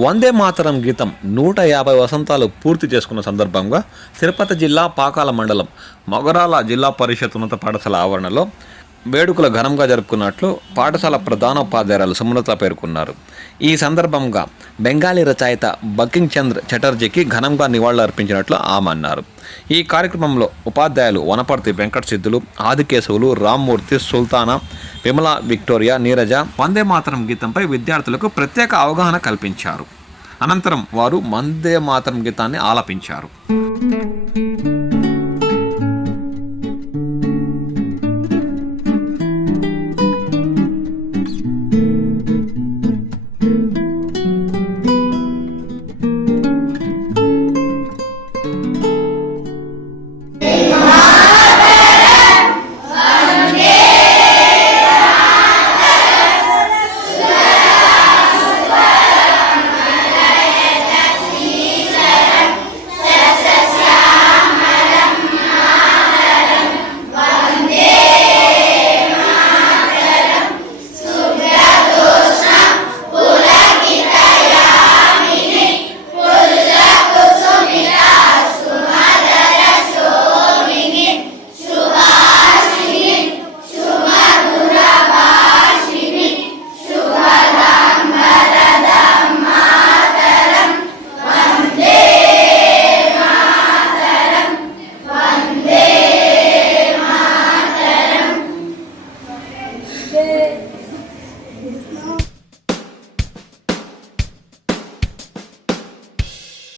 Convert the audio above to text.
వందే మాతరం గీతం 150 వసంతాలు పూర్తి చేసుకున్న సందర్భంగా తిరుపతి జిల్లా పాకాల మండలం మొగరాల జిల్లా పరిషత్ ఉన్నత పాఠశాల ఆవరణలో వేడుకలు ఘనంగా జరుపుకున్నట్లు పాఠశాల ప్రధానోపాధ్యాయురాలు సుమలత పేర్కొన్నారు. ఈ సందర్భంగా బెంగాలీ రచయిత బంకిం చంద్ర చటర్జీకి ఘనంగా నివాళులర్పించినట్లు ఆమె అన్నారు. ఈ కార్యక్రమంలో ఉపాధ్యాయులు వనపర్తి వెంకట సిద్ధులు, ఆదికేశవులు, రామ్మూర్తి, సుల్తానా, విమల, విక్టోరియా, నీరజ వందే మాతరం గీతంపై విద్యార్థులకు ప్రత్యేక అవగాహన కల్పించారు. అనంతరం వారు వందే మాతరం గీతాన్ని ఆలపించారు.